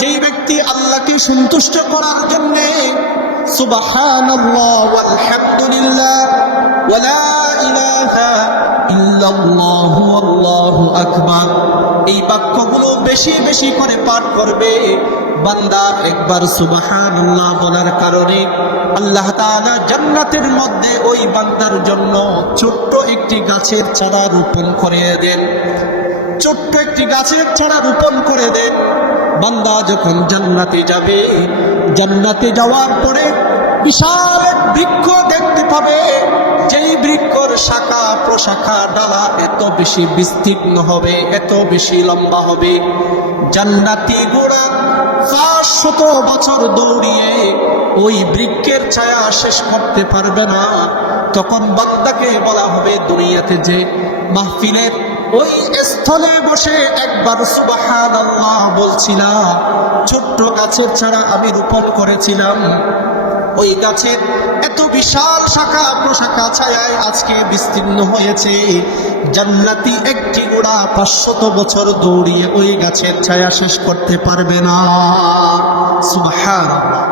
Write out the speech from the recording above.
যেই ব্যক্তি আল্লাহকে সন্তুষ্ট করার জন্য সুবহানাল্লাহ ওয়ালহামদুলিল্লাহ ওয়া লা ইলাহা ইল্লাল্লাহু আল্লাহু আকবার এই বাক্যগুলো বেশি বেশি করে পাঠ করবে, বান্দা একবার সুবহানাল্লাহ বলার কারণে আল্লাহ তাআলা জান্নাতের মধ্যে ওই বান্দার জন্য ছোট্ট একটি গাছের চারা রোপণ করে দেন। ছোট্ট একটি গাছের চারা রোপণ করে দেন। বান্দা যখন জান্নাতে যাবে, জান্নাতে যাওয়ার পরে বিশাল এক বৃক্ষ দেখতে পাবে, যেই বৃক্ষর শাখা প্রশাখা ডালা এত বেশি বিস্তীর্ণ হবে, এত বেশি লম্বা হবে, জান্নাতি ঘোড়া 500 বছর দৌড়িয়ে ওই বৃক্ষের ছায়া শেষ করতে পারবে না। তখন বান্দাকে বলা হবে, দুনিয়াতে যে মাহফিলের ওই স্থলে বসে একবার সুবহানাল্লাহ বলছিলাম, ছোট্ট গাছের চারা আমি রোপণ করেছিলাম, ওই গাছের এত বিশাল শাখা প্রশাখা ছায়ায় আজকে বিস্তীর্ণ হয়েছে, জান্নাতি একটি ঘোড়া 500 বছর দৌড়িয়ে ওই গাছের ছায়া শেষ করতে পারবে না। সুবহানাল্লাহ।